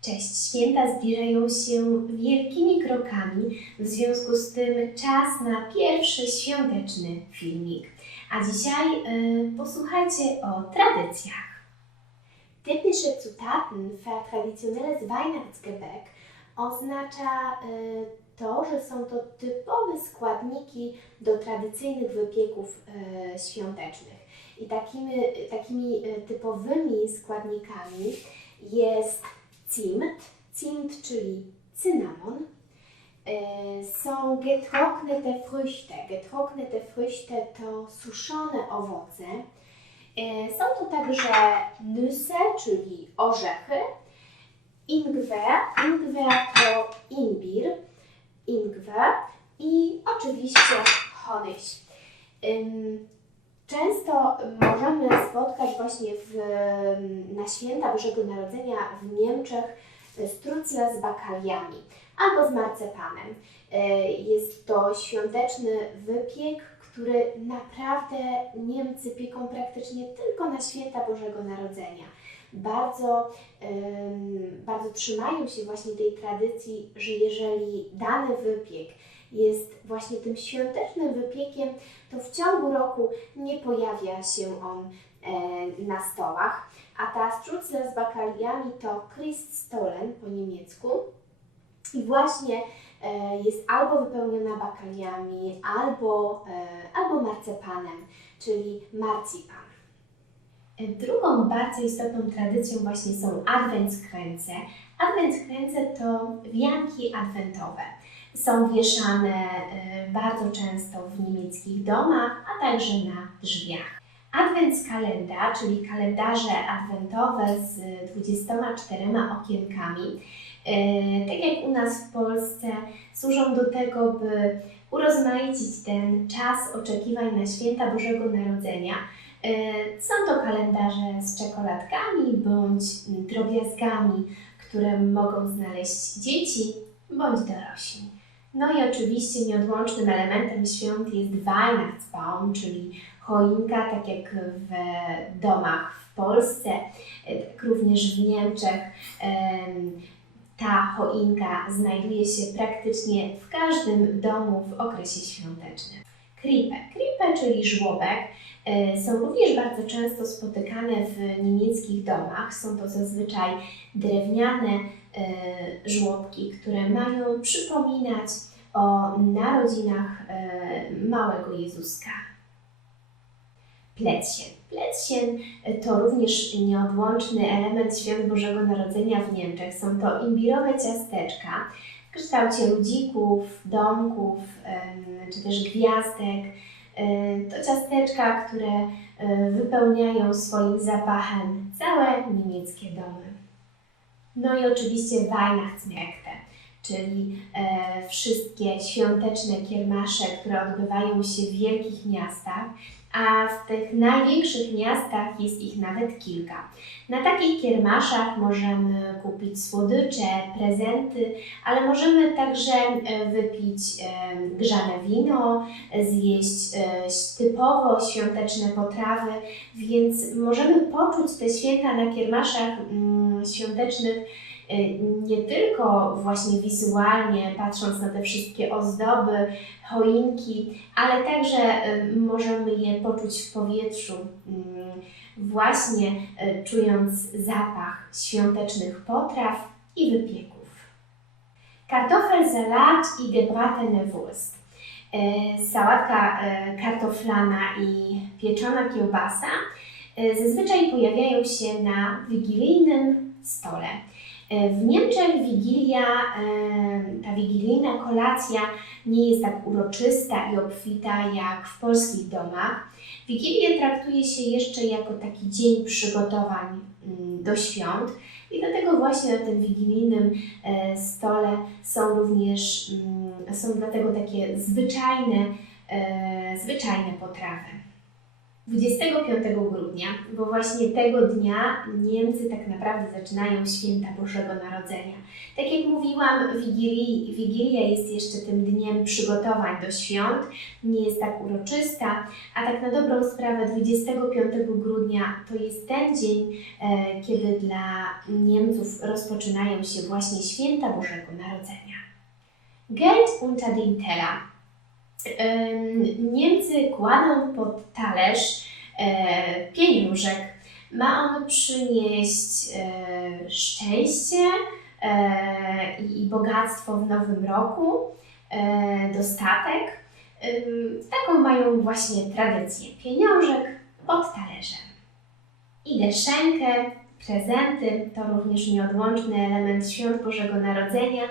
Cześć, święta zbliżają się wielkimi krokami, w związku z tym czas na pierwszy świąteczny filmik. A dzisiaj y, posłuchajcie o tradycjach. Typische Zutaten für traditionelles Weihnachtsgebäck oznacza y, to, że są to typowe składniki do tradycyjnych wypieków y, świątecznych. I takimi, takimi typowymi składnikami jest Zimt, Zimt, czyli cynamon. E, Są getrocknete Früchte. Getrocknete Früchte to suszone owoce. E, Są to także Nüsse, czyli orzechy. Ingwer, ingwer to imbir, ingwer i oczywiście honyś. Często możemy spotkać właśnie w, na święta Bożego Narodzenia w Niemczech strucle z bakaliami albo z marcepanem. E, Jest to świąteczny wypiek, który naprawdę Niemcy pieką praktycznie tylko na święta Bożego Narodzenia. Bardzo, bardzo trzymają się właśnie tej tradycji, że jeżeli dany wypiek jest właśnie tym świątecznym wypiekiem, to w ciągu roku nie pojawia się on e, na stołach. A ta strucle z bakaliami to Christstollen po niemiecku. I właśnie e, jest albo wypełniona bakaliami, albo, e, albo marcepanem, czyli marcipan. Drugą bardzo istotną tradycją właśnie są adventskręce. Adventskręce to wianki adwentowe. Są wieszane e, bardzo często w niemieckich domach, a także na drzwiach. Adventskalender, czyli kalendarze adwentowe z 24 okienkami, e, tak jak u nas w Polsce, służą do tego, by urozmaicić ten czas oczekiwań na święta Bożego Narodzenia. E, Są to kalendarze z czekoladkami bądź drobiazgami, które mogą znaleźć dzieci bądź dorośli. No i oczywiście nieodłącznym elementem świąt jest Weihnachtsbaum, czyli choinka, tak jak w domach w Polsce, tak również w Niemczech. em, Ta choinka znajduje się praktycznie w każdym domu w okresie świątecznym. Kripe. Kripe, czyli żłobek, e, są również bardzo często spotykane w niemieckich domach. Są to zazwyczaj drewniane żłobki, które mają przypominać o narodzinach e, małego Jezuska. Plecien. Plecien to również nieodłączny element świąt Bożego Narodzenia w Niemczech. Są to imbirowe ciasteczka w kształcie ludzików, domków czy też gwiazdek. E, To ciasteczka, które e, wypełniają swoim zapachem całe niemieckie domy. No i oczywiście Weihnachtsmärkte, czyli e, wszystkie świąteczne kiermasze, które odbywają się w wielkich miastach, a w tych największych miastach jest ich nawet kilka. Na takich kiermaszach możemy kupić słodycze, prezenty, ale możemy także e, wypić e, grzane wino, zjeść e, typowo świąteczne potrawy, więc możemy poczuć te święta na kiermaszach mm, świątecznych nie tylko właśnie wizualnie, patrząc na te wszystkie ozdoby, choinki, ale także e, możemy je poczuć w powietrzu, mm, właśnie e, czując zapach świątecznych potraw i wypieków. Kartoffelsalat i gebratene Wurst. Sałatka kartoflana i pieczona kiełbasa zazwyczaj pojawiają się na wigilijnym stole. E, W Niemczech wigilia, e, ta wigilijna kolacja nie jest tak uroczysta i obfita jak w polskich domach. Wigilię traktuje się jeszcze jako taki dzień przygotowań mm, do świąt i dlatego właśnie na tym wigilijnym e, stole są również, mm, są dlatego takie zwyczajne, zwyczajne potrawy. 25 grudnia, bo właśnie tego dnia Niemcy tak naprawdę zaczynają święta Bożego Narodzenia. Tak jak mówiłam, Wigilii, Wigilia jest jeszcze tym dniem przygotowań do świąt, nie jest tak uroczysta, a tak na dobrą sprawę 25 grudnia to jest ten dzień, e, kiedy dla Niemców rozpoczynają się właśnie święta Bożego Narodzenia. Geld unter den Teller. Niemcy kładą pod talerz e, pieniążek. Ma on przynieść e, szczęście e, i bogactwo w nowym roku, dostatek. Taką mają właśnie tradycję. Pieniążek pod talerzem. I deszenkę, prezenty to również nieodłączny element świąt Bożego Narodzenia,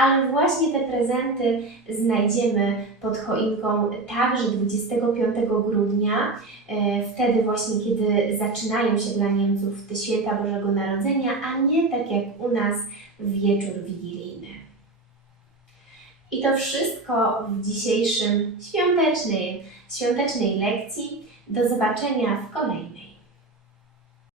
ale właśnie te prezenty znajdziemy pod choinką także 25 grudnia, e, wtedy właśnie, kiedy zaczynają się dla Niemców te święta Bożego Narodzenia, a nie tak jak u nas wieczór wigilijny. I to wszystko w dzisiejszym świątecznej, świątecznej lekcji. Do zobaczenia w kolejnej.